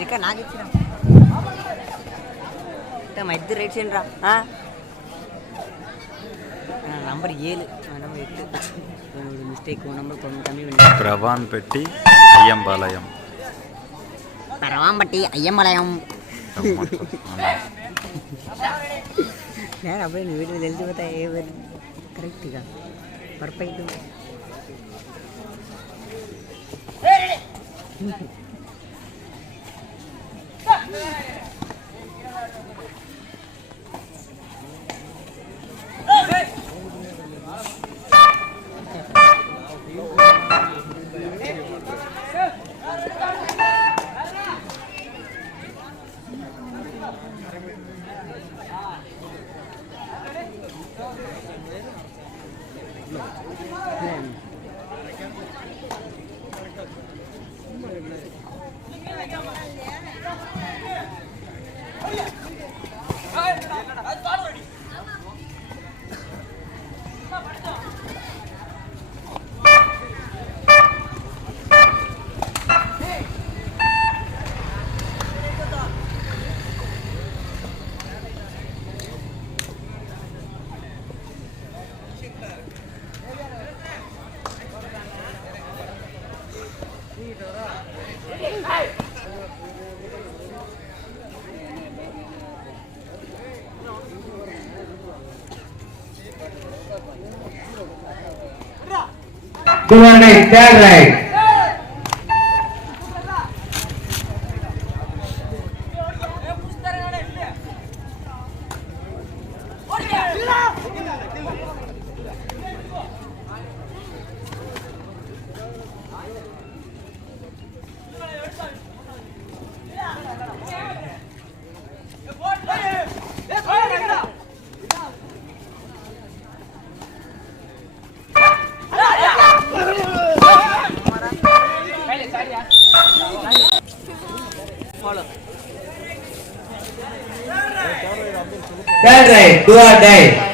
சிக்கா நான் வச்சுறேன் மத்து ரைட் சைடுரா நம்பர் 7 நம்பர் 8 மிஸ்டேக் நம்பர் கொஞ்சம் கம்மி பண்ணி பிரவான்பட்டி ஐயம்பாளையம் பிரவான்பட்டி ஐயம்பாளையம் நான் அப்படியே வீட்டில் எழுதி பார்த்தா கரெக்டுக்கா perfect third right. Third right, do or die.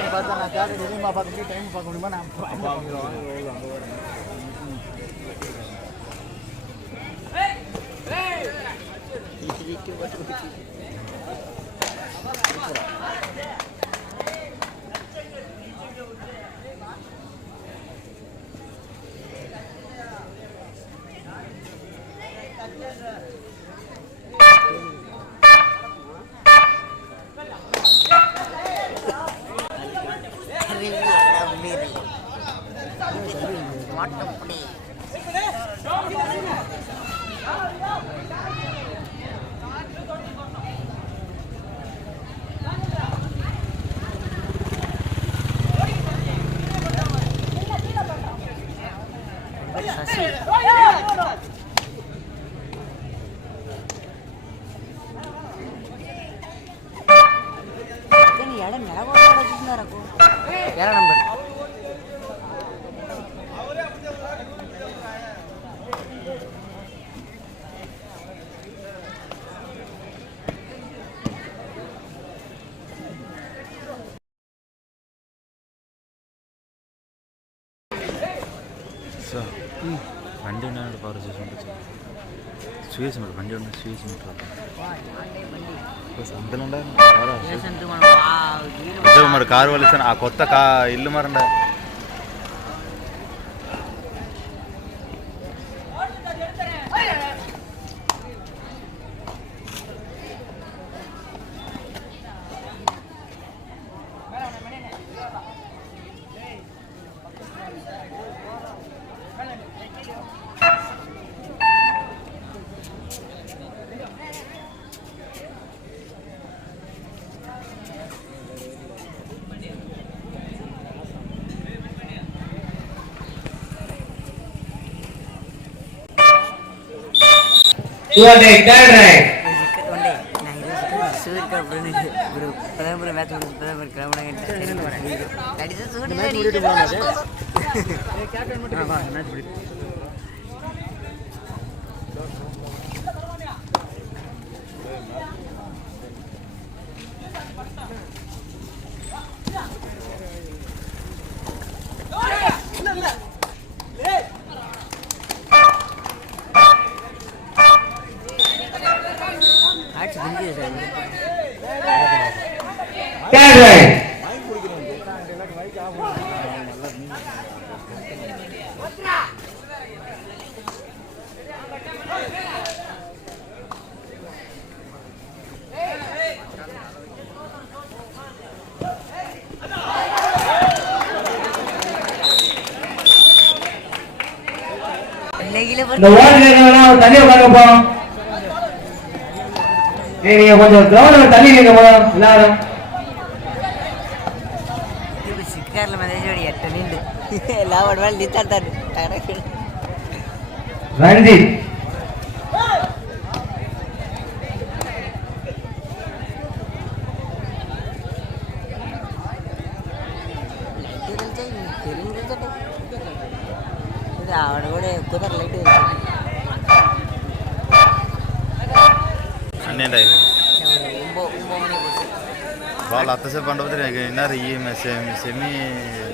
வண்டி என்ன பவர் ஸ்டேஷன் ஸ்வீஸ் மட்டும் வண்டி ஒன்று ஸ்வீஸ் மட்டும் అందులో మరి కారు వాళ్ళు ఆ కొత్త ఇల్లు మరండ You are the third right. ஆட்சி பிரிஞ்சு சார் Third right. இந்த ஓட்டு கேட்கலாம் தண்ணி உட்காந்து போறோம். நீங்க கொஞ்சம் கிரௌண்ட் தண்ணி கேட்க போறோம் எல்லாரும். சிக்காரில் மேனேஜ் எட்ட நீண்டு எல்லா வேலை நித்தாட்டாரு ரஞ்சித் ఆవిడ కూడా కుదర లైట్ అన్నీ వాళ్ళు అత్తసేపు పండుగ విన్నారు ఈ సెమీ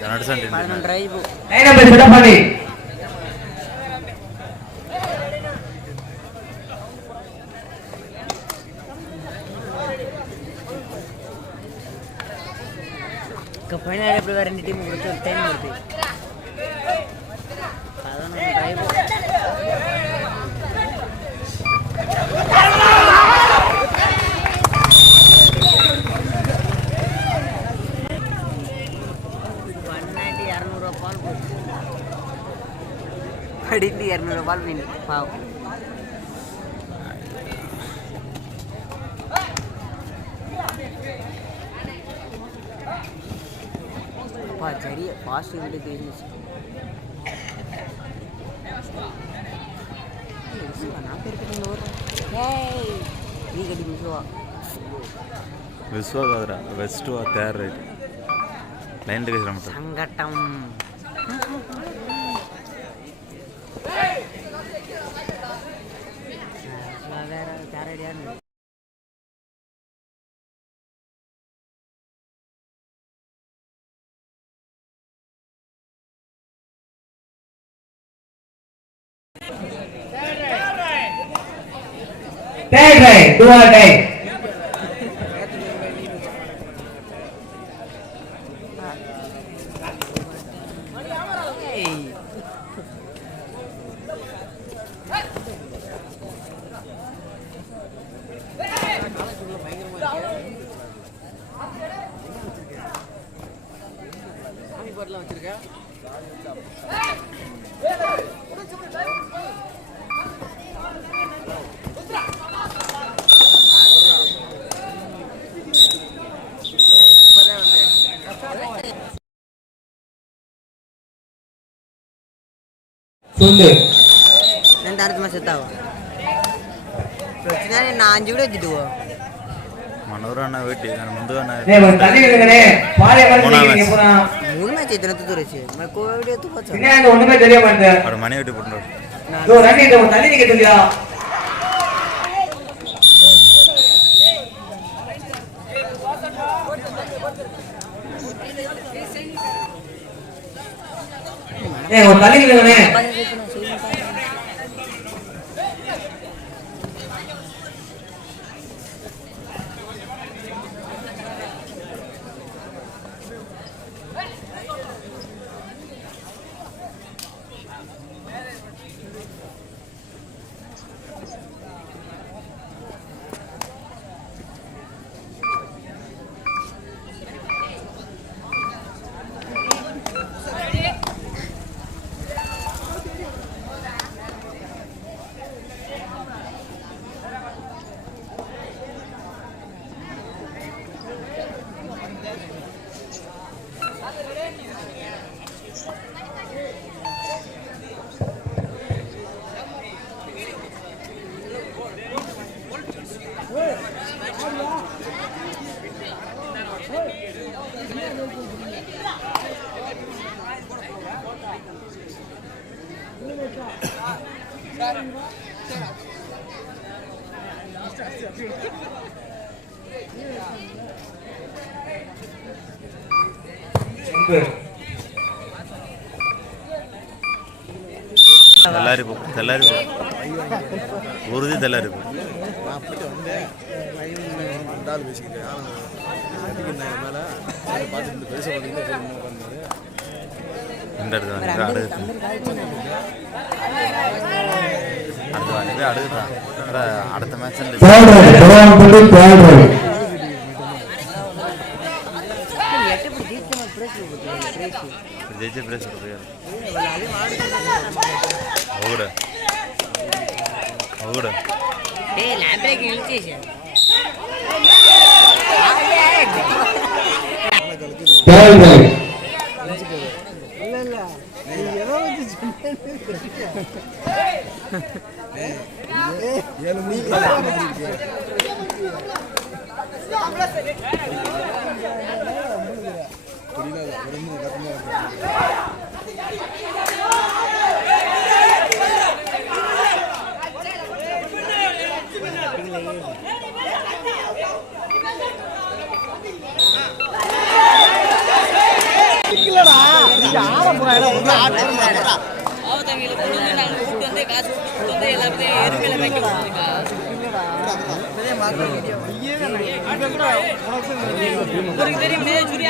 నడుసండి డ్రైవ్ చెప్పండి. ఇంకా పైన ఎప్పుడు రెండు టీం కూడా టైం పడుతుంది డ్రైవ్ పడింది 200 రూపాయలు పోయింది పావు సరి ఫాస్ట్ వీడియో తీసేసి నా పేరు ఈ గడి విశ్వ కాదురా వెస్ట్ తయారు రైట్ లైన్ దగ్గర సంఘటం Third right, do or die. ಸುಂದು ನನ್ನ ಅರ್ಧ ಮಾಸ ಇದ್ದಾವ ಪ್ರತಿದಾನೆ ನಾ ಅಂಜಿ ಕೂಡ ಇದ್ದಿದ್ವು మనోరన్న పెట్టి దాని ముందుగా మూడు మ్యాచ్ అయితే తోరేసి మరి కోవిడ్ ఎత్తుకోవచ్చు ஒண்ணுமே தெரிய மாட்டேன் వాడు మనీ పెట్టి పుట్టినాడు தண்ணி நீங்க சொல்லியா ஒரு தண்ணி கேட்கணே తెల్లారిపో ఉరుది తెల్లారిపో ஆள் பேசிக்கிட்டு கட்டிக்கிட்டாங்க மேலே பார்த்துட்டு பெருசாக பார்த்தீங்கன்னா உட்காந்து இந்த இடத்துல வந்து அடுத்துதான் அடுத்த மேட்ச் ஜெயிச்ச பிரைஸ்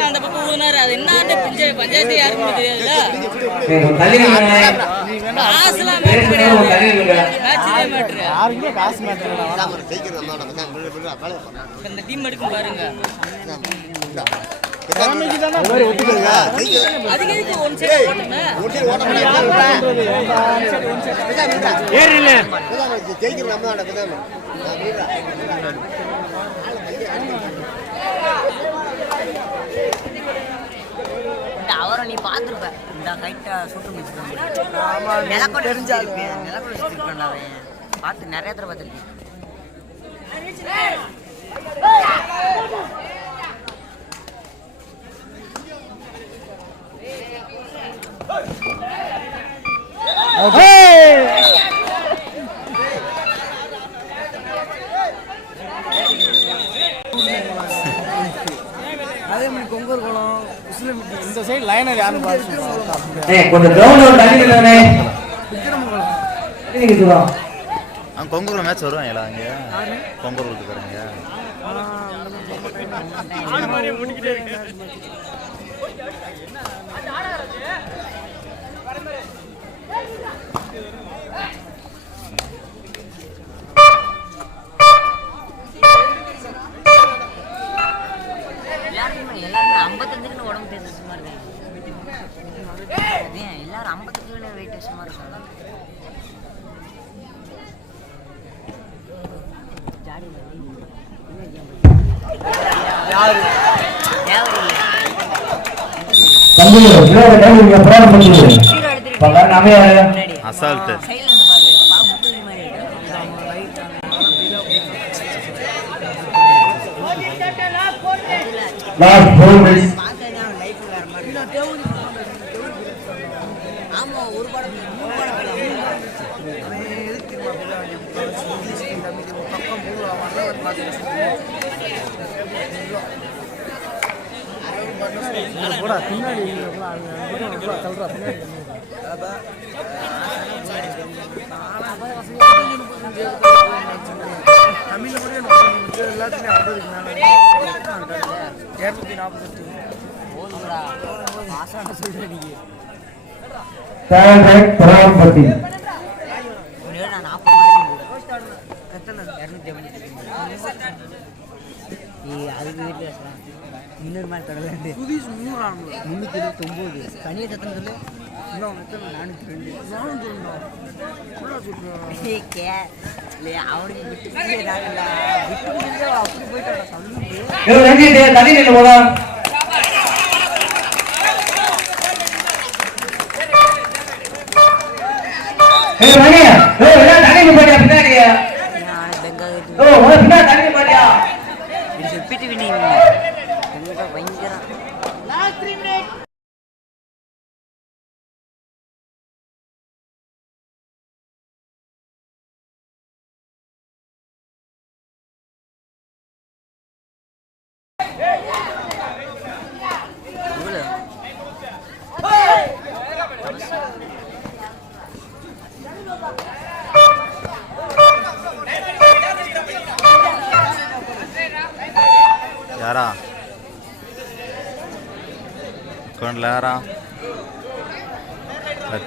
அந்த பக்கம் ஊனாரு அது என்ன பஞ்சாயத்து யாருக்கும் தெரியாதுல்ல இந்த டீம் எடுக்கும் பாருங்க அவரை நீ பாத்துருப்ப இந்த ஹைட்டா சுட்டு முடிச்சிருக்காங்க நிலக்கோட்டை தெரிஞ்சாருப்பேன் நிலக்கோட்டை வச்சிருப்பான்ல அவன் பார்த்து நிறைய தடவை பார்த்துருக்கேன் அதே மாதிரி கொங்கூர் குளம் இந்த சைடு லைனர் யாரும் கொஞ்சம் கிரவுண்ட் தண்ணி இல்லைண்ணே கொங்கூரில் மேட்ச் வருவாங்களா அங்கே கொங்கூர் இருக்கிறாங்க எல்லாருமே 55 உடம்பு பேச சும்மா இருக்காங்க எல்லாரும் 55 வெயிட் சும்மா இருக்காங்க அசால்ட்டு ஆமா ஒரு படம் 3 படம் அதுக்கு வீட்டில் இன்னொரு மாதிரி கடலை 329 தனியை சத்தம் சொல்லு அவனுக்கு விட்டு அப்படி போயிட்டு ரிப்பீட் வினிங் பயங்கரம் யாரா அக்கௌண்ட்டில் யாரா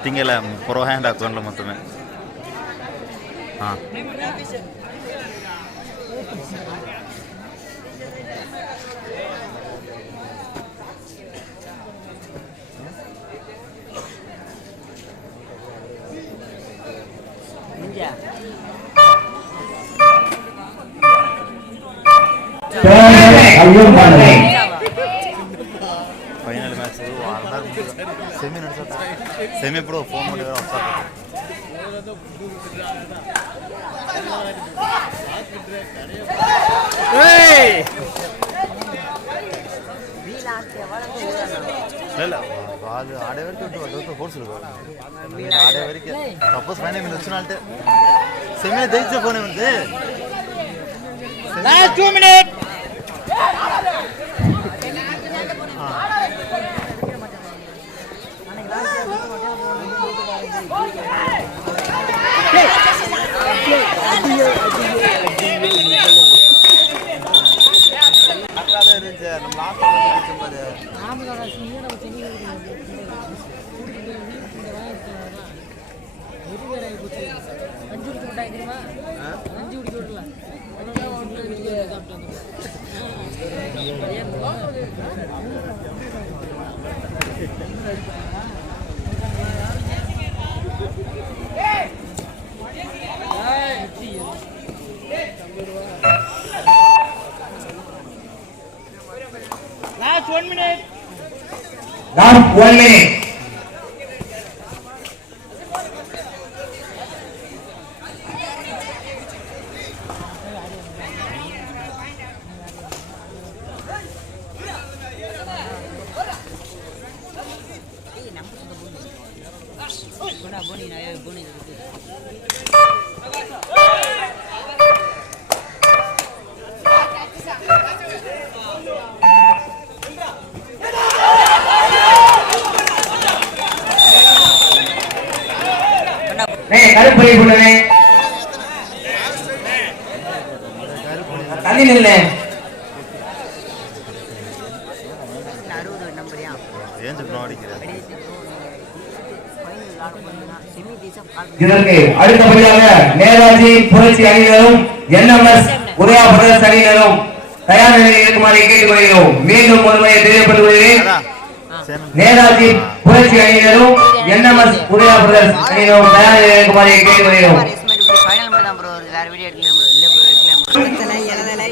திங்கல 30 ரூபா என் அக்கௌண்ட்டில் மொத்தமே. ஆ ಫೈನಲ್ ಮ್ಯಾಚ್ ಸೆಮಿ ನಡೆಸುತ್ತೆ. ಸೆಮಿ ಬಿಡು ಫೋನ್ ಮಾಡಿದ್ರೆ ಹೊಸ ಇಲ್ಲ వాళ్ళు ఆడే వరకు అదొక ఫోర్సులు ఆడే వరకు సపోజ్ ఫైనల్ మీరు వచ్చినాలంటే సెమీ తెచ్చే ఫోన్ ఉంది. Last 2 minute Last 1 minute. Last 1 minute. கருப்பை உள்ளனே தண்ணி நில்ல 60 நம்பரியா ஏன் சொல்றோம் அடிக்குது. இதற்கு அடுத்தபடியாக நேதாஜி புரட்சி அணியினரும் என்எம்எஸ் உதயா பிரதர்ஸ் அணியினரும் தயார் நிலையில் இருக்குமாறு கேட்டுக்கொள்கிறோம். மீண்டும் ஒருமுறை தெரியப்படுத்துகிறேன். நேதாஜி புரட்சி அணியினரும் என்எம்எஸ் உதயா பிரதர்ஸ் அணியினரும் தயார் நிலையில் இருக்குமாறு கேட்டுக்கொள்கிறோம். ஃபைனல் மட்டும் தான் ப்ரோ, வேற வீடியோ எடுக்கல ப்ரோ. இல்ல ப்ரோ எடுக்கல ப்ரோ. இளதலை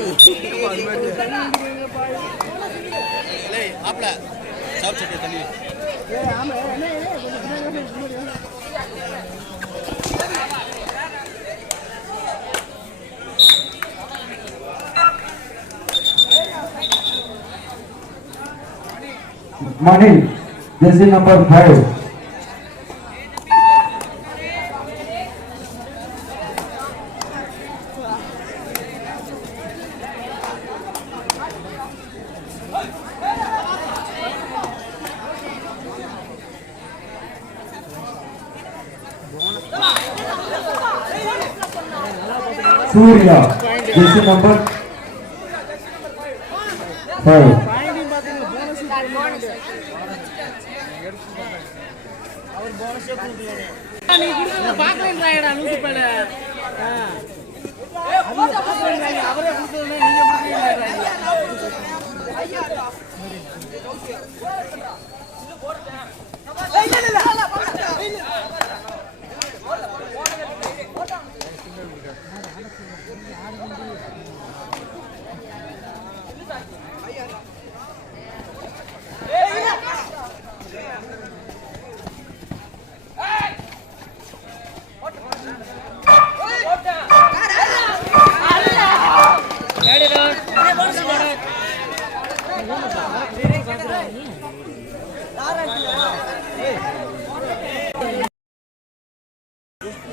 ஆப்ல சாப் சட்டை தண்ணி Money, this is number 5. Surya, this is number 5.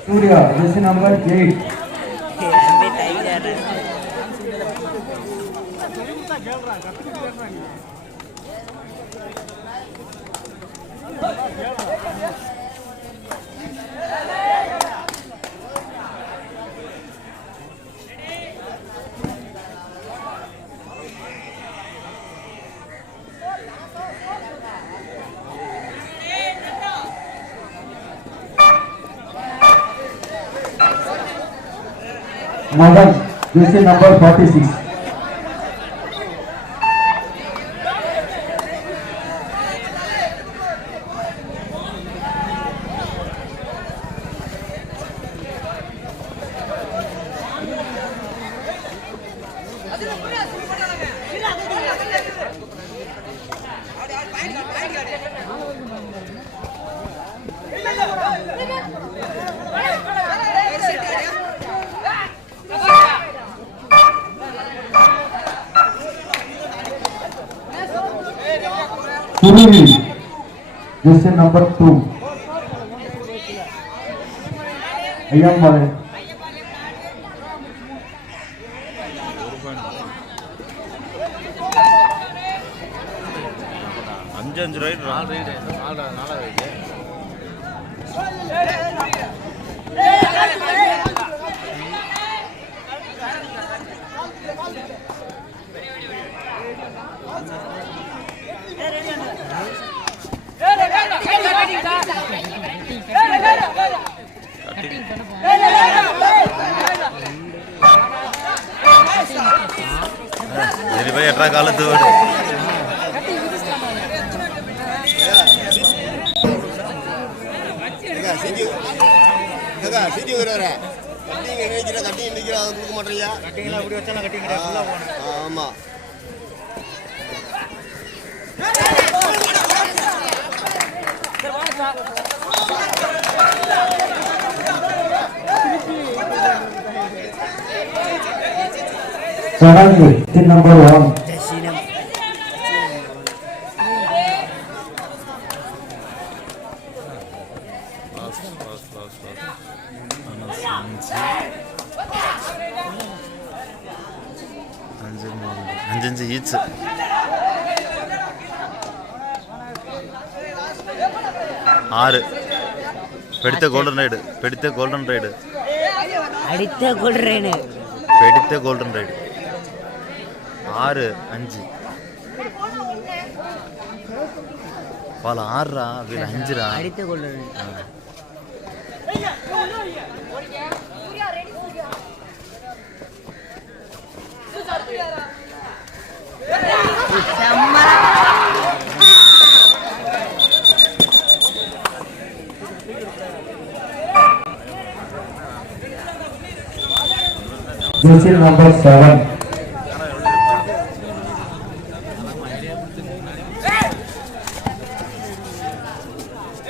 Surya, this is number 8. Madan, jersey number 46. Kuriri, jersey number 2. Ayambale. அஞ்சு ரைடு 4 ரைடு 4 ரைடு சரி போய் எட்டா காலத்து வீடு சிட்டி வருவார கட்டிங்க நினைக்கிற கட்டிங்க நிற்கிற அதை கொடுக்க மாட்டேறியா கட்டிங்களா அப்படி வச்சாலும் கட்டிங்க ஆமாம் Sarangi, jersey number 1. அஞ்சு ஈச் ஆறு பெடித்த கோல்டன் ரைடு அடித்த கோல்டன் ரைடு பெடித்த கோல்டன் ரைடு 6 5 பால 6ரா வீல 5ரா அடித்த golden Jersey number 7.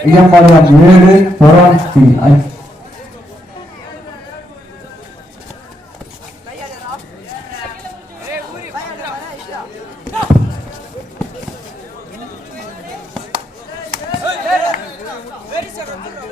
Ayambale 7, Poranti. Very